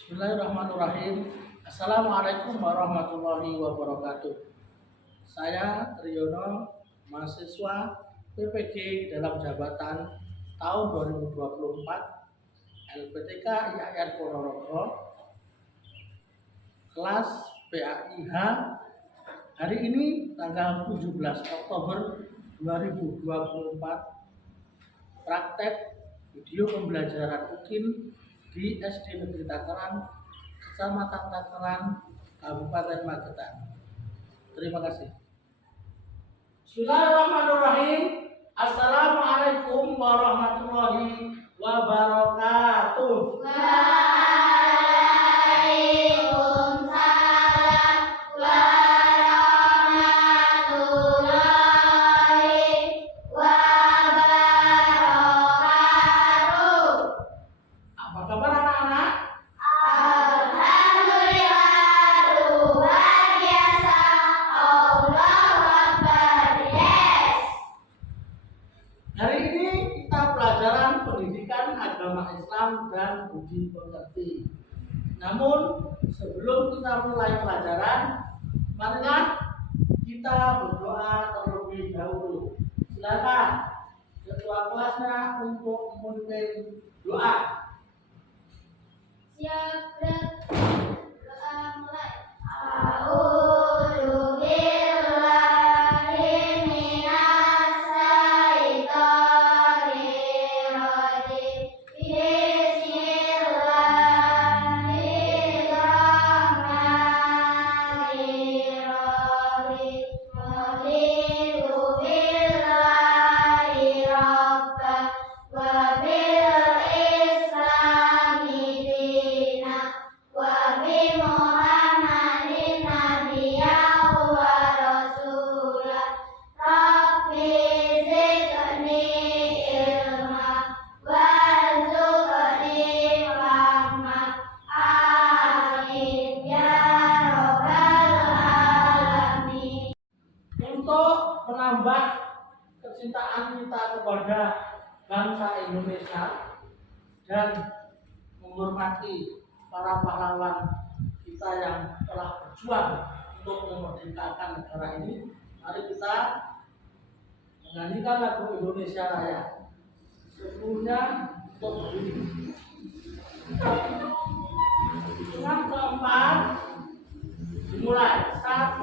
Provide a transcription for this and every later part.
Bismillahirrahmanirrahim. Assalamualaikum warahmatullahi wabarakatuh. Saya Triyono, mahasiswa PPG dalam jabatan tahun 2024 LPTK IAIN Ponorogo, kelas PAIH. Hari ini tanggal 17 Oktober 2024, praktek video pembelajaran UKIN di SD Negeri Takaran, Kecamatan Takaran, Kabupaten Magetan. Terima kasih. Bismillahirrahmanirrahim. Assalamualaikum warahmatullahi wabarakatuh. Apa kabar anak-anak? Hari ini kita pelajaran pendidikan agama Islam dan budi pekerti. Namun sebelum kita mulai pelajaran, marilah kita berdoa terlebih dahulu. Silakan ketua kelasnya untuk memimpin doa. Siap, doa mulai. A'udzu billahi minas syaitonir rajim. Bismillahirrahmanirrahim. Raditu billahi rabban wa bil islami dina wa bi Muhammadin nabiyyan wa rasulah. Rabbi zidni ilma warzuqni fahma. Amin ya rabbal alamin. Untuk menambah kecintaan kita kepada bangsa Indonesia dan menghormati para pahlawan kita yang telah berjuang untuk memerdekakan negara ini, mari kita menyanyikan lagu Indonesia Raya. Sebelumnya untuk berdiri. Hitungan keempat dimulai. 1,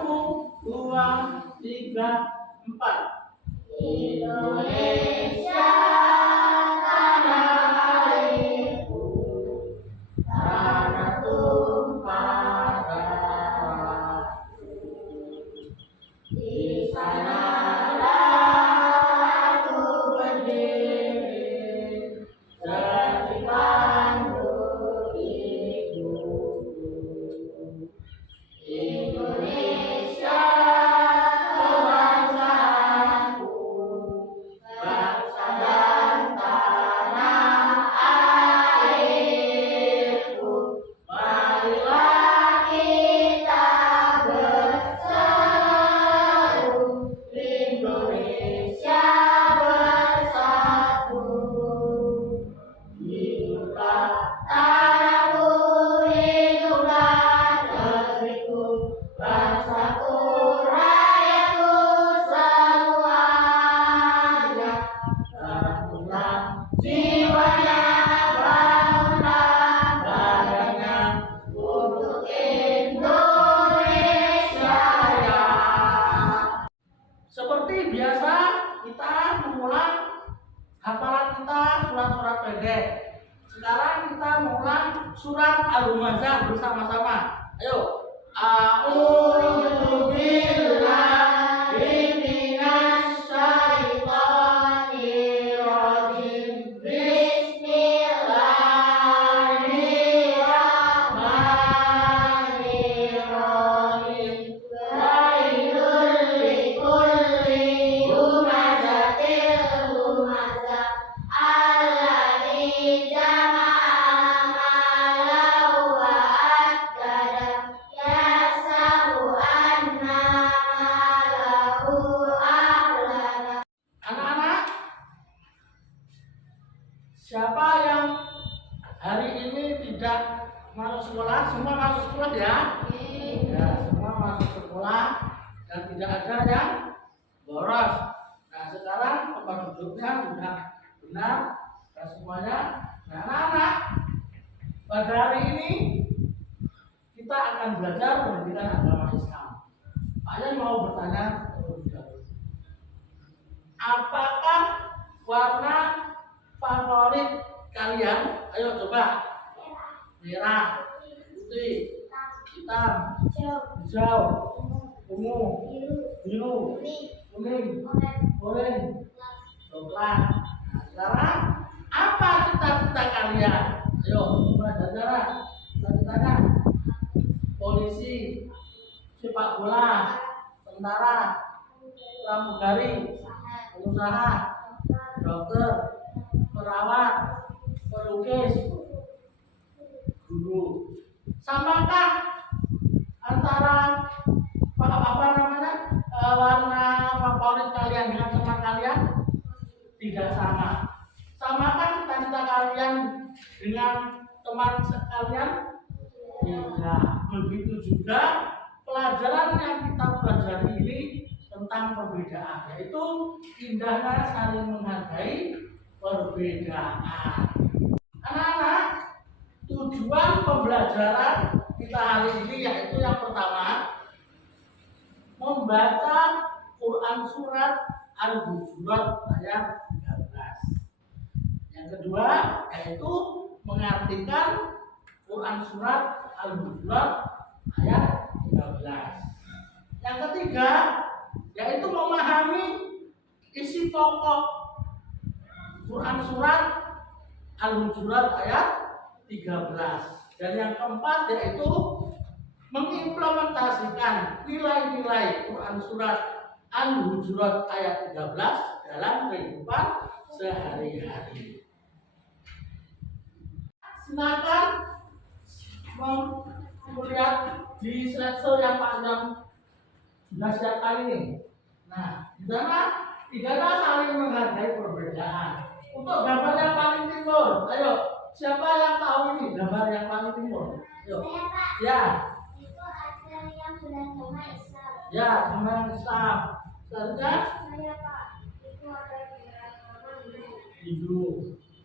2, 3, 4. Indonesia tanah airku, tanah tumpah darahku. Di sanalah aku berdiri, seperti pandu ibuku. Indonesia kebangsaanku, bangsa dan tanah airku. Marilah kita berseru, Indonesia bersatu. Hiduplah tanahku, hiduplah negeriku, bangsaku, rakyatku semuanya. Bangunlah jiwanya, bangunlah badannya untuk Indonesia Raya. Seperti biasa, kita mengulang hafalan kita surat-surat pendek. Sekarang kita mengulang surat Al-Humazah bersama-sama. Ayo. A'udzu billahi minas syaitonir rajim. Bismillahirrahmanirrahim. Wailul likulli humazatil humazah, alladzi jama'a malahu wa addada, yahsabu anna malahu akhlada. Anak-anak, siapa yang hari ini tidak masuk sekolah, semua masuk sekolah ya? Ya, semua masuk sekolah dan tidak ada yang boros. Nah, sekarang tempat duduknya sudah benar dan semuanya. Nah, anak-anak, pada hari ini kita akan belajar pendidikan agama Islam. Saya mau bertanya terlebih dahulu. Apakah warna favorit kalian? Ayo coba. Merah, putih, hitam, hijau, ungu, biru, kuning, oranye, coklat. Nah, sekarang apa cita-cita kalian? Ayo, mulai dari cita-citanya. Polisi, sepak bola, tentara, pramugari, pengusaha, dokter, perawat, pelukis, guru. Samakah antara warna favorit kalian dengan teman kalian? Tidak sama. Samakah cita-cita kalian dengan teman sekalian? Tidak. Begitu juga pelajaran yang kita pelajari ini tentang perbedaan, yaitu indahnya saling menghargai perbedaan. Anak-anak, tujuan pembelajaran kita hari ini yaitu yang pertama, membaca Quran surat Al-Hujurat ayat 13. Yang kedua yaitu mengartikan Quran surat Al-Hujurat ayat 13. Yang ketiga yaitu memahami isi pokok Quran surat Al-Hujurat ayat 13. Dan yang keempat yaitu mengimplementasikan nilai-nilai Quran surat Al-Hujurat ayat 13 dalam kehidupan sehari-hari. Silakan melihat di slideshow yang panjang sudah siap kali ini. Nah, di sana tidak saling menghargai perbedaan. Untuk gambar yang paling timur, ayo siapa yang tahu ini gambar yang paling timur? Ayo. Ya. Itu ada yang beragama Islam. Ya, agama Islam. Selanjutnya? Saya Pak, itu ada yang beragama Hindu.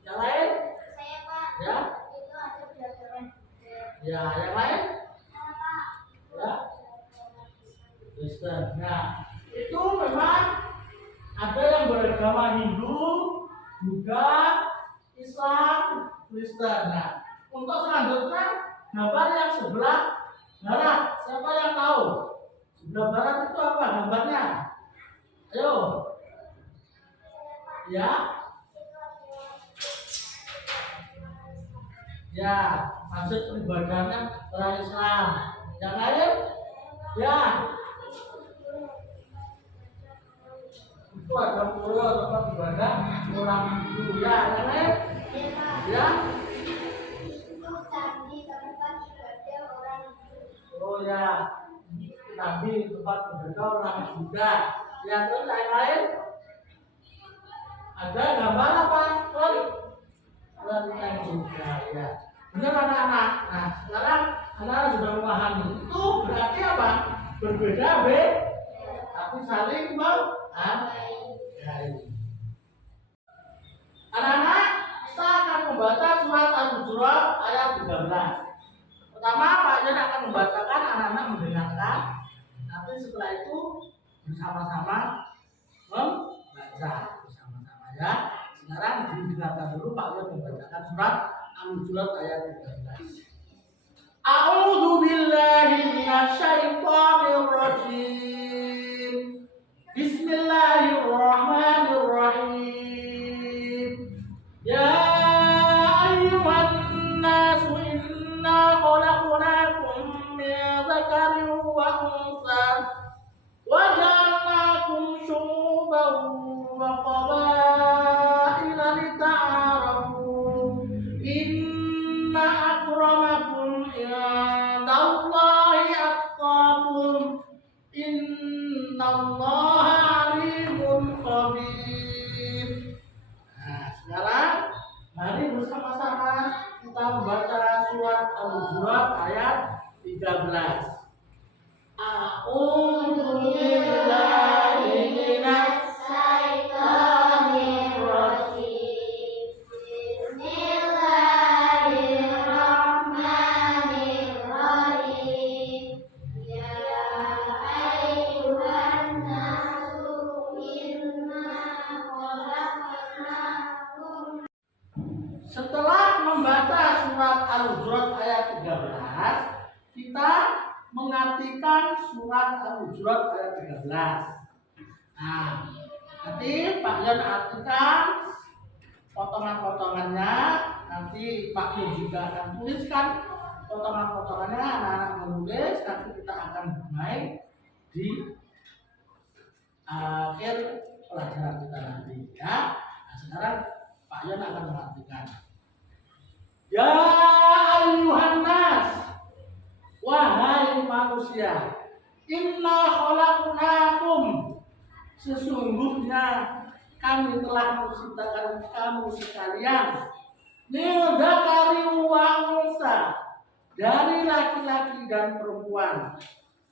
Yang lain? Saya Pak, Ya. itu ada beragama Ya, yang lain? Saya Pak, Ya. Kristen. Nah, itu memang ada yang beragama Hindu, Buddha, Islam, Kristen. Nah, untuk selanjutnya gambar yang sebelah barat, siapa yang tahu? Sebelah barat itu apa gambarnya? Ayo. Ya. Ya, maksud peribadahnya orang Islam. Yang lain? Ya. Itu ada pura tempat ibadah orang Hindu. Ya, yang lain? Ya. itu candi tempat ibadah orang Hindu. Oh ya, tadi tempat ibadah orang Buddha. Ya, terus yang lain? Ada gambar apa? Kelenteng juga ya. Benar anak-anak. Nah, sekarang anak-anak sudah memahami. Itu berarti apa? Berbeda tapi saling menghargai. Anak-anak, kita akan membaca surat Al-Hujurat ayat 13. Pertama, Pak Jan akan membacakan, anak-anak mendengarkan. Nanti setelah itu bersama-sama membaca bersama-sama ya. Sekarang didengarkan dulu Pak Jan membacakan surat Al-Hujurat ayat 13. A'udzu billahi minasyaitonir rajim. Bismillahirrahmanirrahim. Ya ayyuhan nasu inna khalaqnakum min dzakarin wa untha wa ja'alnakum syu'uban wa qabaila lita'arafu. Inna akramakum indallahi atqakum. Innallaha alimun khabir. Al-Hujurat ayat 13. A'udzu billahi minasy Syaitonir rajim. Bismillahirrahmanirrahim. Ya ayyuhan nasu inna khalaqnakum. Setelah membaca surat Al-Hujurat ayat 13, kita mengartikan surat Al-Hujurat ayat 13. Nah, nanti Pak Yon artikan potongan-potongannya. Nanti Pak Yon juga akan tuliskan potongan-potongannya. Anak-anak menulis, nanti kita akan main di akhir pelajaran kita nanti ya. Nah, sekarang Pak Yon akan mengartikan. Ya ayyuhan nas, wahai manusia, inna khalaqnakum, sesungguhnya kami telah menciptakan kamu sekalian, min dzakari wa unsa, dari laki-laki dan perempuan,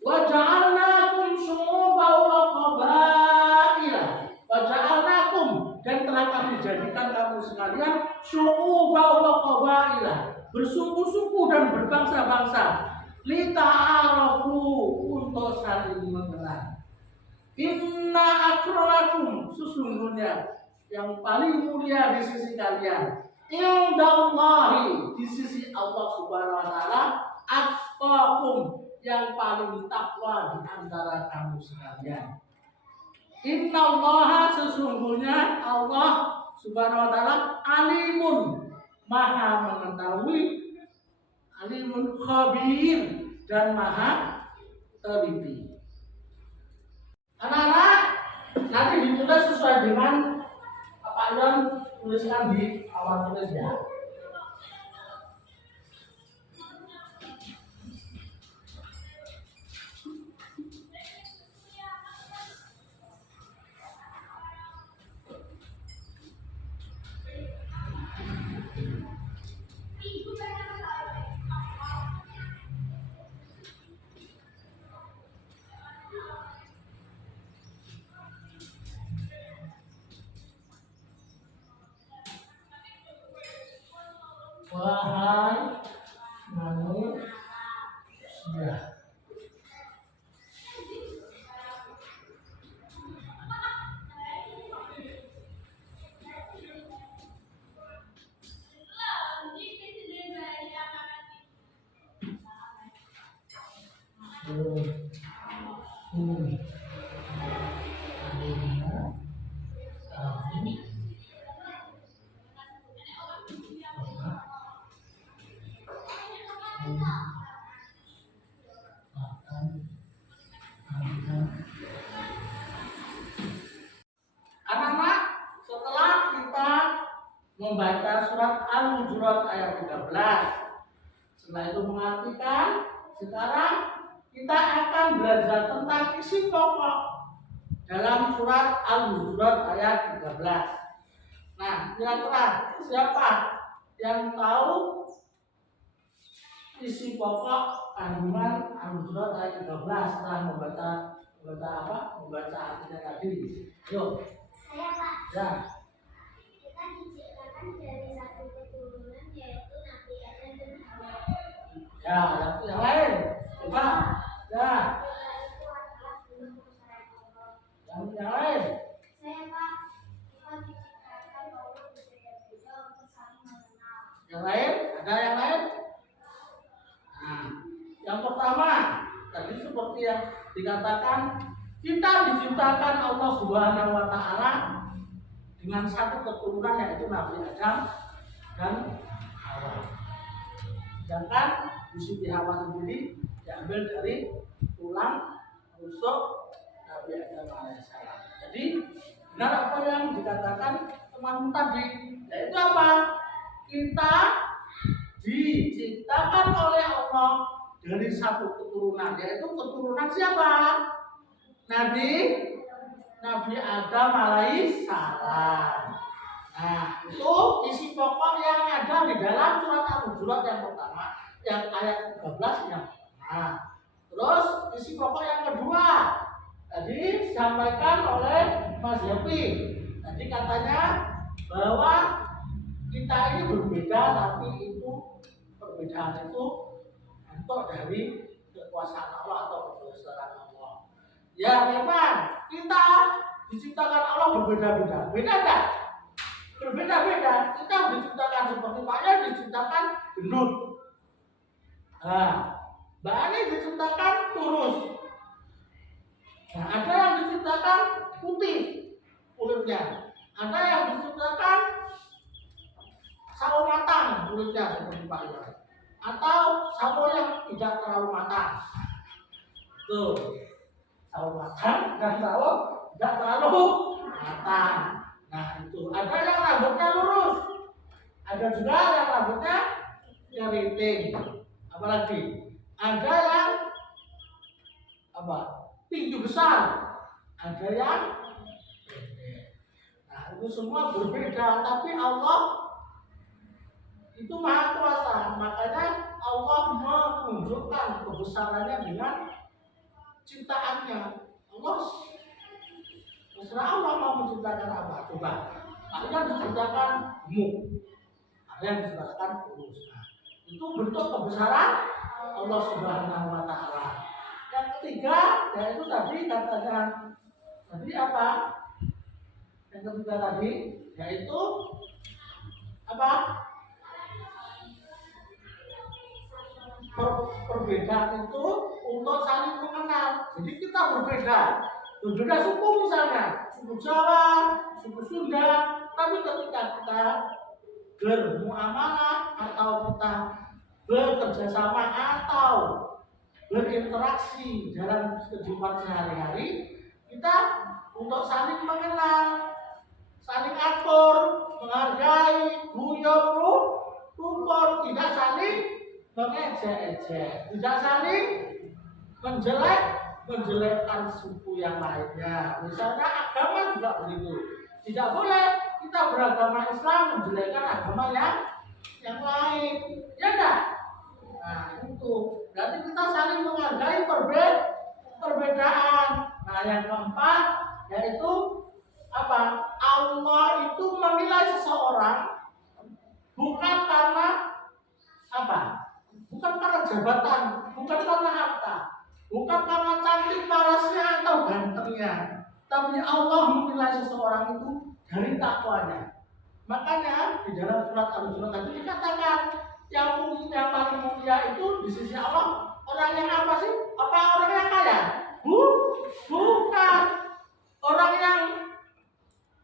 wa ja'alnakum syu'uban wa qabaila, wa ja'alnakum, dan telah kami jadikan kamu sekalian syu'uban wa qabaila, bersuku-suku dan berbangsa-bangsa, lita'arafu, untuk saling mengenal. Inna akramakum, sesungguhnya yang paling mulia di sisi kalian, indallahi, di sisi Allah Subhanahu wa taala, atqakum, yang paling takwa di antara kamu sekalian. Innallaha, sesungguhnya Allah Subhanahu wa taala, alimun, maha mengetahui, alimun khabir, dan maha teliti. Anak-anak, nanti ditulis sesuai dengan Pak Yon tuliskan di awal tulis ya. Wahai manusia, anak-anak, setelah kita membaca surat Al-Hujurat ayat 13, setelah itu mengartikan, sekarang kita akan belajar tentang isi pokok dalam surat Al-Hujurat ayat 13. Nah, kira-kira siapa yang tahu isi pokok kandungan Al-Hujurat ayat 13 setelah membaca artinya tadi? Yuk. Saya Pak. Ya. Kita diciptakan dari satu keturunan yaitu Nabi Adam dan Hawa. Ya, yang lain. Coba. Ya. Itu adalah sebelum kebesaran Allah. Yang lain. Saya Pak, kita diciptakan Allah berbeda-beda untuk saling mengenal. Yang lain? Ada yang lain? Nah, yang pertama tadi seperti yang dikatakan, kita diciptakan Allah Subhanahu wa taala dengan satu keturunan yaitu Nabi Adam dan Hawa. Sedangkan di Siti Hawa sendiri diambil dari tulang rusuk Nabi Adam alaihissalam. Jadi benar apa yang dikatakan teman tadi, yaitu apa? Kita diciptakan oleh Allah dari satu keturunan, yaitu keturunan siapa? Nabi Adam alaihissalam. Nah, itu isi pokok yang ada di dalam surat Al-Hujurat yang pertama. yang ayat 13 yang nah, terus isi pokok yang kedua tadi disampaikan oleh Mas Yopi. Tadi katanya bahwa kita ini berbeda, tapi itu perbedaan itu bentuk dari kekuasaan Allah atau kebesaran Allah. Ya memang kita diciptakan Allah berbeda-beda. Beda enggak? Berbeda-beda. Kita diciptakan seperti Pak Yan diciptakan gendut. Nah, Mbak Ani diciptakan kurus. Nah, ada yang diciptakan putih kulitnya. Ada yang diciptakan sawo matang kulitnya seperti Pak Yan. Atau sawo yang tidak terlalu matang. Tuh, sawo matang dan sawo tidak terlalu matang. Nah itu ada yang rambutnya lurus, ada juga yang rambutnya keriting. Apalagi ada yang apa tinggi besar, ada yang pendek. Nah itu semua berbeda, tapi Allah itu maha kuasa. Makanya Allah menunjukkan kebesarannya dengan ciptaannya. Allah terserah Allah mau menciptakan apa. Coba kalian diciptakan gemuk, kalian diciptakan kurus. Nah, itu bentuk kebesaran Allah Subhanahu wa Ta'ala. Yang ketiga yaitu tadi katanya tadi apa? Yang ketiga tadi yaitu apa? Perbedaan itu untuk saling mengenal. Jadi kita berbeda suku misalnya, suku Jawa, suku Sunda, tapi ketika kita bermuamalah atau kita bekerja sama atau berinteraksi dalam kehidupan sehari-hari, kita untuk saling mengenal, saling akur, menghargai, guyub, rukun, tidak saling mengejek-ejek, tidak saling menjelekkan suku yang lainnya. Misalnya agama juga begitu. Tidak boleh kita beragama Islam menjelekkan agama yang lain. Ya enggak? Nah, itu. Berarti kita saling menghargai perbedaan. Nah, yang keempat yaitu apa? Allah itu menilai seseorang bukan karena apa? Bukan karena jabatan, bukan karena harta, bukan karena cantik parasnya atau gantengnya, tapi Allah menilai seseorang itu dari takwanya. Makanya di dalam surat Al-Hujurat tadi dikatakan yang paling mulia itu di sisi Allah orang yang apa sih? Apa orang yang kaya? Bukan orang yang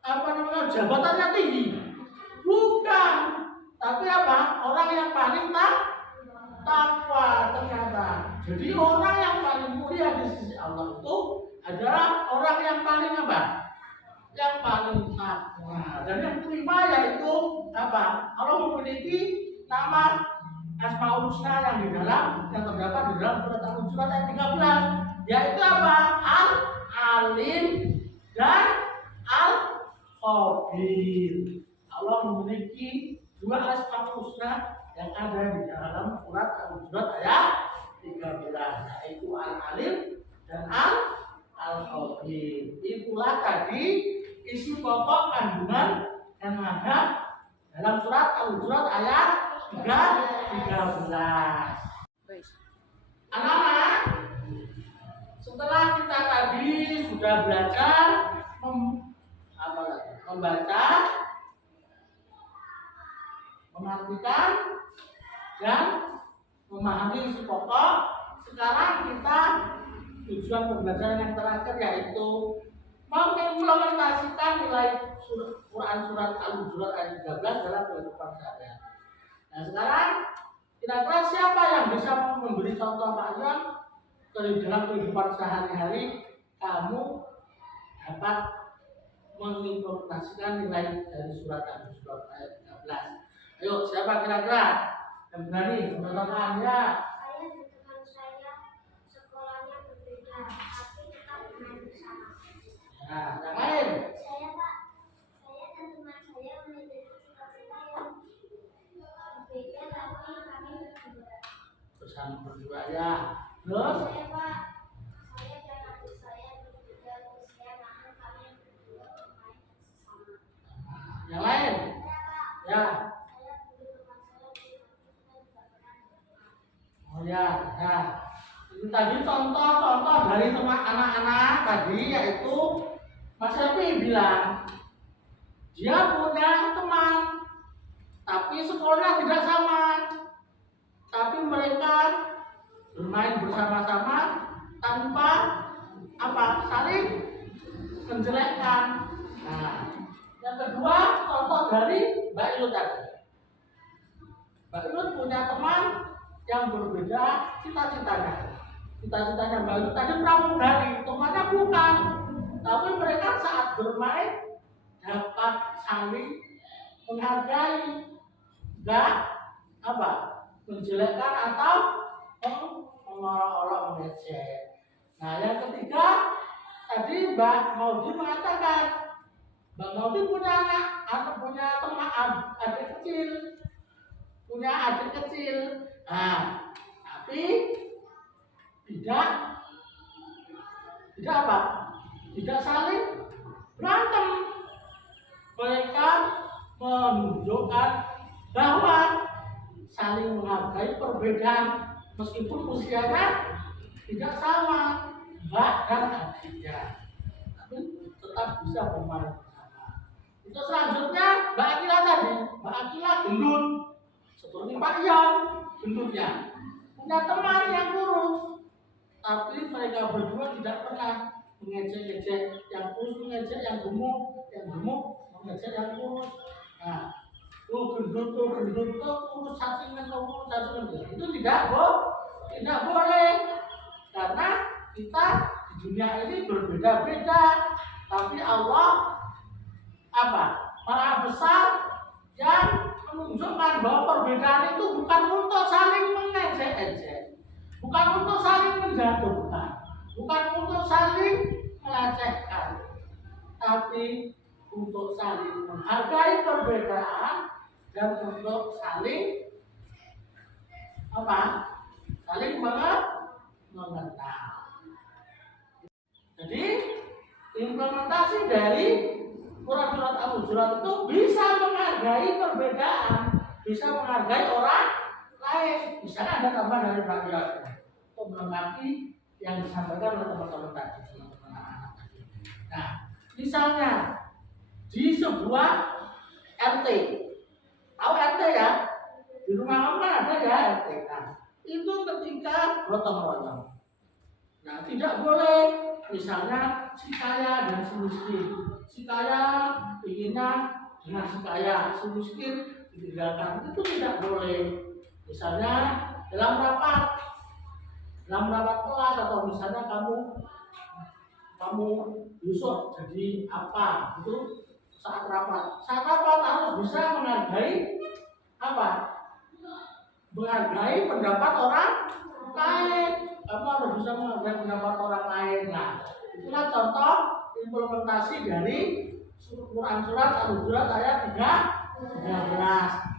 apa namanya jabatannya tinggi, bukan. Tapi apa? Orang yang paling takwa ternyata. Jadi orang yang paling mulia di sisi Allah itu adalah orang yang paling apa? Yang paling takwa. Dan yang kelima yaitu apa? Allah memiliki nama Asmaul Husna yang terdapat di dalam surat Al-Hujurat ayat 13, yaitu apa? Al-Alim dan Al-Khabir. Allah memiliki dua Asmaul Husna yang ada di dalam surat Al-Hujurat ayat 13, yaitu Al-Alim dan Al-Khabir. Itulah tadi isi pokok kandungan yang ada dalam surat Al-Hujurat ayat 13. Anak-anak, setelah kita tadi sudah belajar membaca, mengartikan dan memahami isi pokok, sekarang kita tujuan pembelajaran yang terakhir yaitu mengimplementasikan nilai Quran surat Al-Hujurat ayat 13 dalam kehidupan sehari-hari. Nah sekarang kira-kira siapa yang bisa memberi contoh Pak Yon dalam kehidupan sehari-hari kamu dapat mengimplementasikan nilai dari surat Al-Hujurat ayat 13. Ayo siapa kira-kira yang berani mencontohkan ya? Saya dan teman saya sekolahnya berbeda, tapi tetap bermain bersama. Nah, yang lain? Saya Pak, saya dan teman saya memiliki cita-cita yang berbeda, tapi kami berbeda. saling berdua ya. Terus Saya Pak, saya dan adik saya berbeda usia, namun kami berdua bermain bersama. yang lain Saya Pak, ya. saya dulu teman saya di samping kita juga pernah bermain. Oh ya, ya. Itu tadi contoh-contoh dari teman anak-anak tadi, yaitu Mas Epi bilang dia punya teman, tapi sekolahnya tidak sama, tapi mereka bermain bersama-sama tanpa saling menjelekkan. Nah, yang kedua contoh dari Mbak Ilu tadi. Mbak Ilu punya teman yang berbeda cita-citanya. Cita-citanya Mbak Ilu tadi pramugari, temannya bukan, tapi mereka saat bermain dapat saling menghargai, enggak menjelekkan atau mengolok-olok, mengejek. Nah, yang ketiga tadi Mbak Maudi mengatakan Mbak Maudi punya punya teman adik kecil, punya adik kecil. Nah, tapi tidak saling berantem. Mereka menunjukkan bahwa saling menghargai perbedaan meskipun usianya tidak sama, Mbak dan adiknya, tapi tetap bisa bermain bersama. Itu selanjutnya Mbak Akila tadi. Mbak Akila gendut seperti Pak Ion, gendutnya punya teman yang kurus, tapi mereka berdua tidak pernah mengejek-ejek yang kurus, mengejek yang gemuk mengejek yang kurus. Nah, gendut kurus cacingan, itu tidak boleh, karena kita di dunia ini berbeda-beda, tapi Allah Maha Besar yang menunjukkan bahwa perbedaan itu bukan untuk saling mengejek-ejek, bukan untuk saling menjatuhkan, bukan untuk saling melecehkan, tapi untuk saling menghargai perbedaan dan untuk saling mengenal. Jadi implementasi dari surat-surat Al-Hujurat itu bisa menghargai perbedaan, bisa menghargai orang lain. Misalnya ada tambahan dari perhatian untuk melengkapi yang disampaikan oleh teman-teman tadi, teman-teman anak-anak tadi. Nah, misalnya di sebuah RT, tahu RT ya? Di rumah kamu kan ada ya RT. Nah, itu ketika gotong royong. Nah, tidak boleh misalnya si kaya dan si miskin. Si kaya inginnya dengan si kaya, si miskin ditinggalkan. Itu tidak boleh. Misalnya dalam rapat kelas, atau misalnya kamu besok jadi apa, itu saat rapat harus bisa menghargai pendapat orang lain. Kamu harus bisa menghargai pendapat orang lain. Nah, itulah contoh implementasi dari Quran surat Al-Hujurat ayat 13.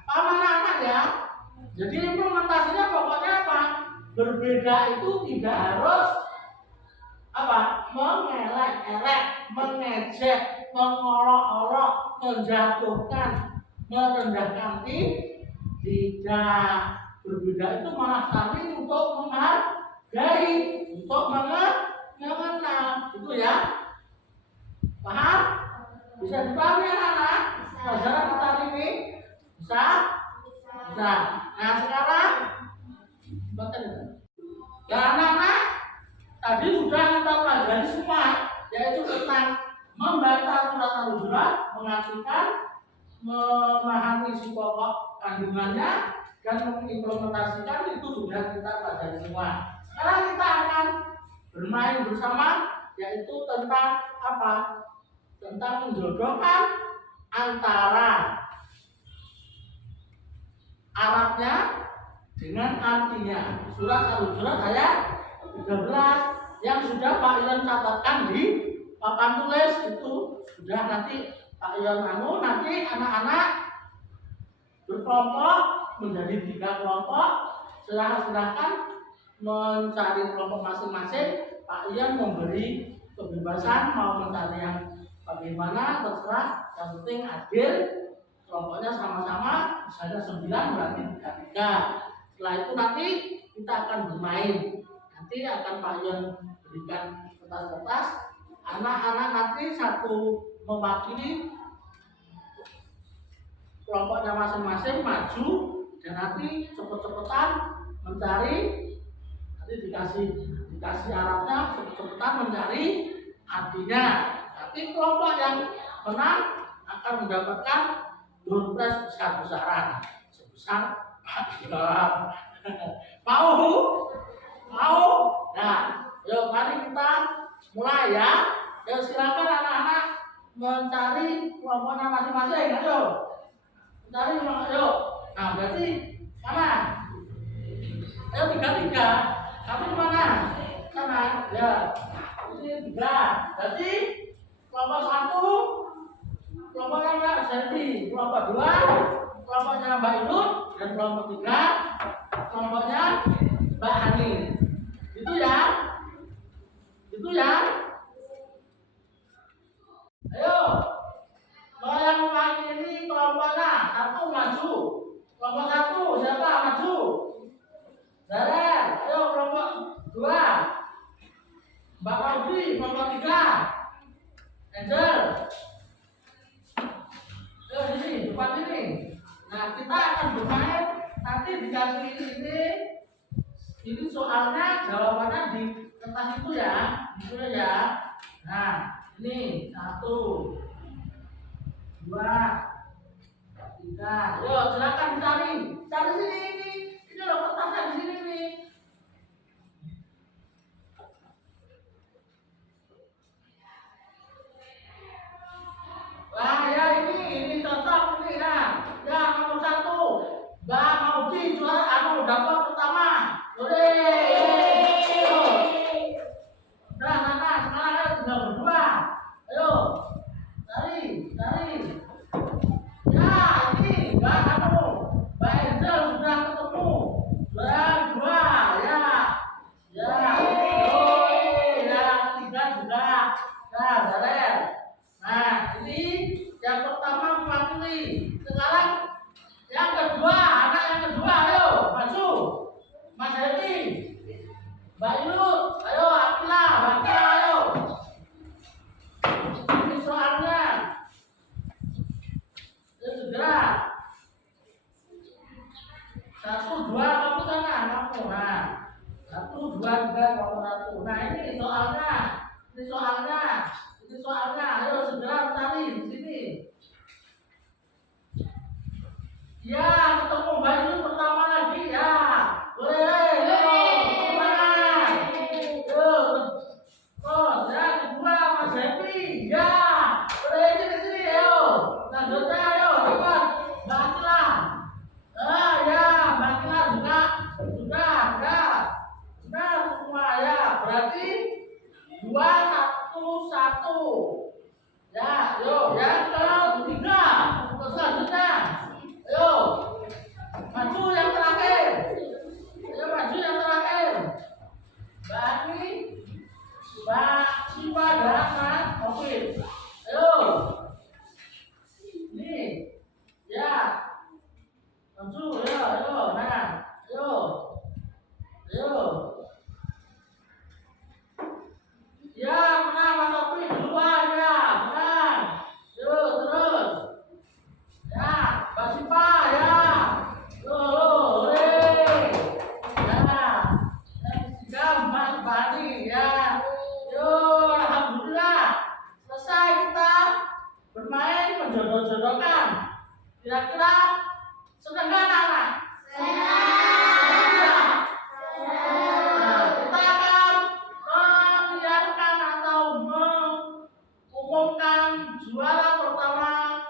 Paham anak-anak ya? Jadi implementasinya pokoknya apa? Berbeda itu tidak harus mengelek-elek, mengejek, mengolok-olok, menjatuhkan, merendahkan. Tidak. Berbeda itu malah saling untuk menghargai, untuk mengenal. Itu ya. Paham? Bisa dipahami anak-anak? Pelajaran kita hari ini? Bisa? Nah, sekarang ya anak-anak, tadi sudah kita pelajari semua, yaitu tentang membaca surat Al-Hujurat, mengartikan, memahami isi pokok kandungannya, dan mengimplementasikan. Itu sudah kita pelajari semua. Sekarang kita akan bermain bersama, yaitu tentang tentang menjodohkan antara Arabnya dengan artinya. Surat Al-Hujurat ayat 13 yang sudah Pak Ion catatkan di papan tulis, itu sudah nanti Pak Ion nanti anak-anak berkelompok menjadi 3 kelompok. Silahkan mencari kelompok masing-masing, Pak Ian memberi kebebasan mau mencari yang bagaimana terserah, yang penting adil, kelompoknya sama-sama, misalnya 9 berarti 3-3. Setelah itu nanti kita akan bermain, nanti akan Pak Ian berikan kertas-kertas, anak-anak nanti satu mewakili kelompoknya masing-masing maju dan nanti cepet-cepetan mencari, nanti dikasih Arabnya, cepet-cepetan mencari artinya. Nanti kelompok yang menang akan mendapatkan door prize besar-besaran sebesar mau nah yuk mari kita mulai ya. Yuk silakan anak-anak mencari kelompoknya masing-masing. Ayo cari yuk. Nah berarti mana? Ayo 3-3. Kamu di mana? Sana ya. Ini 3. Berarti kelompok 1 kelompoknya Mbak Selvi, kelompok 2 kelompoknya Mbak Inut, dan kelompok 3 kelompoknya Mbak Hani. Itu ya. Ayo. Kalau yang mewakili kelompoknya 1 maju. Kelompok 1 siapa maju? Zara. Ayo kelompok 2 Mbak Audi, kelompok 3 Angel. Ayo sini, depan sini. Nah kita akan bermain. Nanti dikasih ini soalnya jawabannya di kertas itu ya, itu ya. Nah ini 1, 2, 3. Yuk silakan cari sini ini loh kertasnya di sini nih. Wah ya ini cocok ini ya. Ya nomor 1 Mbak Maudi juara dapat pertama. Oke. Nah sana sekarang tinggal berdua. Ayo cari. Ya ini Mbak Angel sudah ketemu juara 2 ya. Oh yang 3 juga. Nah Zaren. Nah ini yang pertama mewakili. Sekarang yang kedua, anak yang kedua, ayo maju. Mas Hedi, Mbak Inut, ayo Akila, ayo. Ini soalnya. Ayo segera. 1, 2 kamu sana, kamu. Nah, 1, 2, 3 kamu 1. Nah ini soalnya. Ayo segera cari di sini. Ya, ketemu Mbak Inut pertama lagi ya. Boleh. Terus ya kedua Mas Happy. Ya. Boleh sini ayo. Selanjutnya ayo cepat Mbak Akila. Ya, Mbak Akila juga. Sudah semua ya. Berarti 2, 1. Ya, yuk yang ketiga. Selanjutnya. Ayo, maju yang terakhir. Mbak Ani, Mbak Siva dan Mas Ovid. Ayo, nih, ya, maju ya, ayo, nah, ayo. Ya, menang Mas Ovid duluan ya, menang. Yuk, terus. Ya, Mbak Siva ya. Ya, Mas Bani ya. Yo, alhamdulillah. Selesai kita bermain menjodoh-jodohkan. Kira-kira senang gak anak? Senang. Nah, kita akan menyiarkan atau mengumumkan juara pertama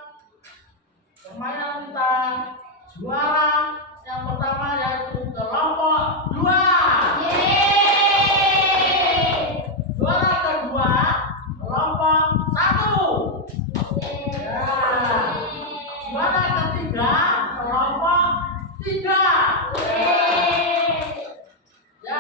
permainan kita. Juara yang pertama yaitu kelompok 2. Juara kedua kelompok 1. Ya. Juara ketiga kelompok 3. Ya,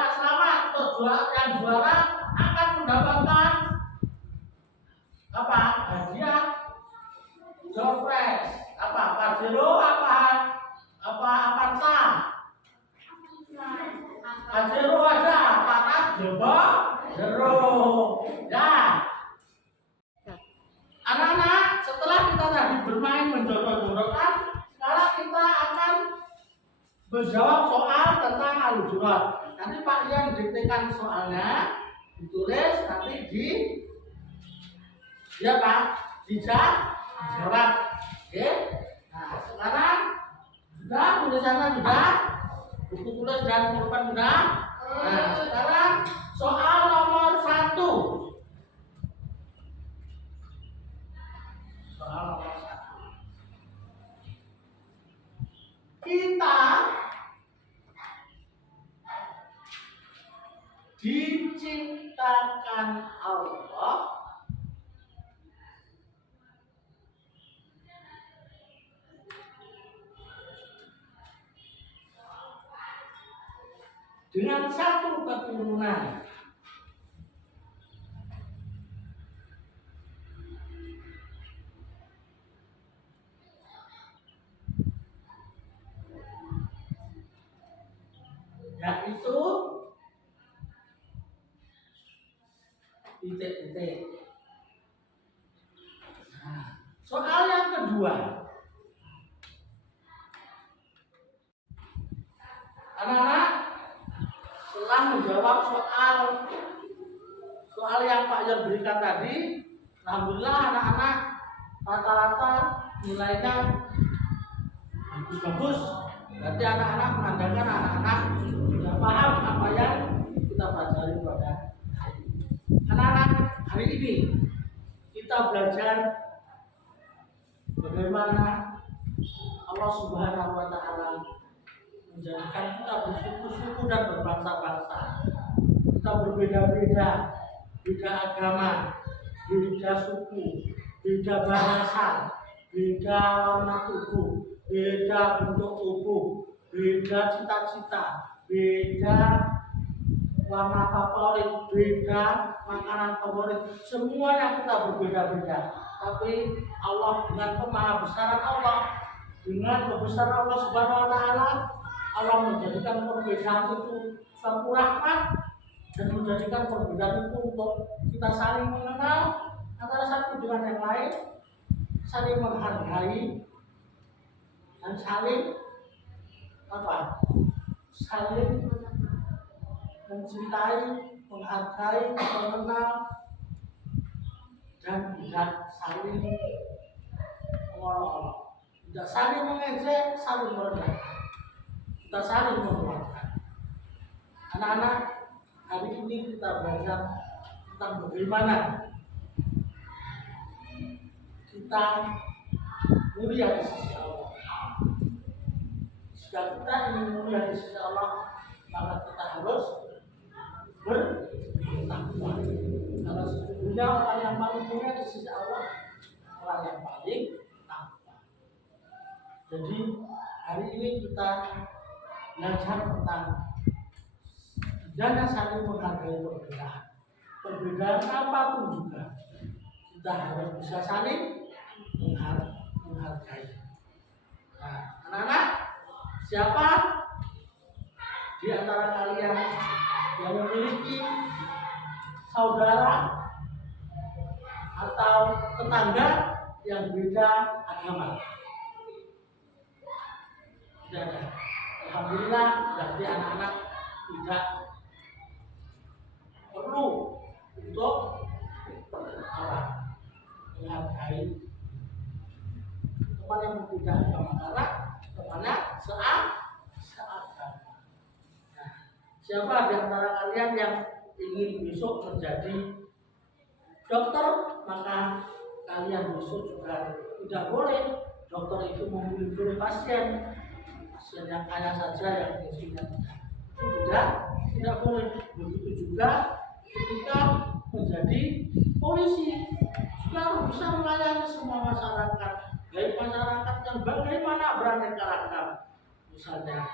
menjawab soal tentang al-hujurat. Nanti Pak Ian diktekan soalnya, ditulis, nanti ya Pak, dijawab. Oke. Nah, sekarang sudah tulisannya sudah, buku tulis dan pulpen sudah. Nah, sekarang soal nomor 1. Soal nomor 1. Kita diciptakan Allah dengan satu keturunan. Yaitu titik-titik. Nah, soal yang kedua. Anak-anak, setelah menjawab soal yang Pak Ian berikan tadi, alhamdulillah anak-anak rata-rata nilainya bagus-bagus. Berarti anak-anak menandakan anak-anak sudah paham apa yang kita pelajari pada hari ini. Anak-anak, hari ini kita belajar bagaimana Allah Subhanahu wa Ta'ala menjadikan kita bersuku-suku dan berbangsa-bangsa. Kita berbeda-beda, beda agama, beda suku, beda bahasa, beda warna tubuh, beda bentuk tubuh, beda cita-cita, beda warna favorit, beda makanan favorit. Semuanya kita berbeda-beda. Tapi Allah dengan kemahabesaran Allah, dengan kebesaran Allah Subhanahu wa Ta'ala, Allah menjadikan perbedaan itu satu rahmat dan menjadikan perbedaan itu untuk kita saling mengenal antara satu dengan yang lain, saling menghargai dan saling saling mencintai, menghargai, mengenal, dan tidak saling mengolok-olok, tidak saling mengejek, saling merendahkan. Kita saling menguatkan. Anak-anak, hari ini kita belajar tentang bagaimana kita mulia di sisi Allah. Jika kita ingin mulia di sisi Allah, maka kita harus bertakwa. Karena sesungguhnya orang yang paling mulia di sisi Allah, orang yang paling takwa. Jadi hari ini kita belajar tentang jangan saling menghargai perbedaan. Perbedaan apapun juga, kita harus bisa saling menghargai. Nah, anak-anak, siapa di antara kalian yang memiliki saudara atau tetangga yang beda agama? Tidak ada. Alhamdulillah, berarti anak-anak tidak perlu untuk menghargai teman yang berbeda agama, karena temannya seagama. Nah, siapa di antara kalian yang ingin besok menjadi dokter, maka kalian besok juga tidak boleh dokter itu memilih pasien yang kaya saja, yang miskinnya tidak boleh. Begitu juga ketika menjadi polisi, kita harus bisa melayani semua masyarakat, baik masyarakat yang bagaimana beraneka ragam, misalnya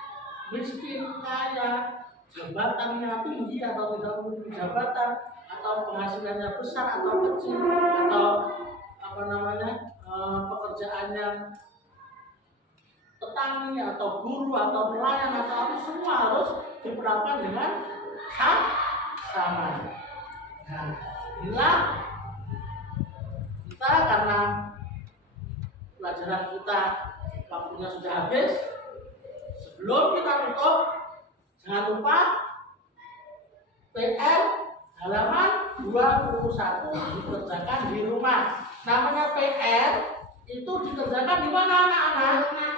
miskin, kaya, jabatannya tinggi atau tidak memiliki jabatan, atau penghasilannya besar atau kecil, atau pekerjaannya petani atau guru atau nelayan atau apa, semua harus diperlakukan dengan sama. Nah, inilah kita, karena pelajaran kita waktunya sudah habis. Sebelum kita tutup, jangan lupa PR halaman 21 dikerjakan di rumah. Namanya PR itu dikerjakan di mana anak-anak?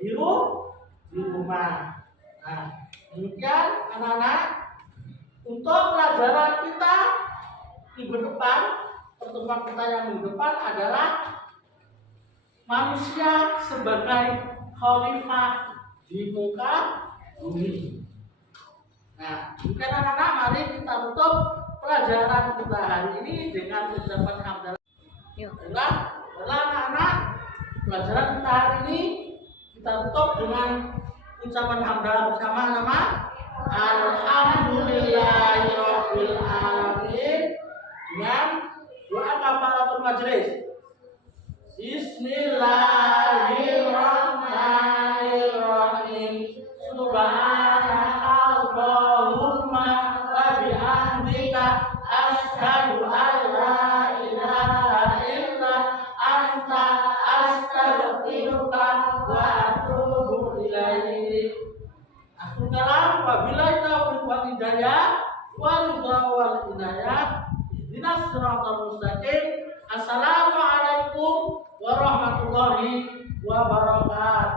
Di rumah. Nah, demikian anak-anak untuk pelajaran kita minggu depan. Pertemuan kita yang minggu depan adalah manusia sebagai khalifah di muka bumi. Nah, bukan anak-anak, mari kita tutup pelajaran kita hari ini dengan ucapan hamdalah. Baiklah, anak-anak, pelajaran kita hari ini kita tutup dengan ucapan hamdalah bersama nama Alhamdulillahirabbil alamin dengan doa kafaratul majelis. Bismillahirrahmanirrahim. Subhanakallahumma wa bihamdika asyhadu an la ilaha illa anta astaghfiruka wa atubu ilaik. Aku kalam wabillahi taufiq wal hidayah wal inayah. Ihdinas siratal mustaqim. Assalamualaikum warahmatullahi wabarakatuh.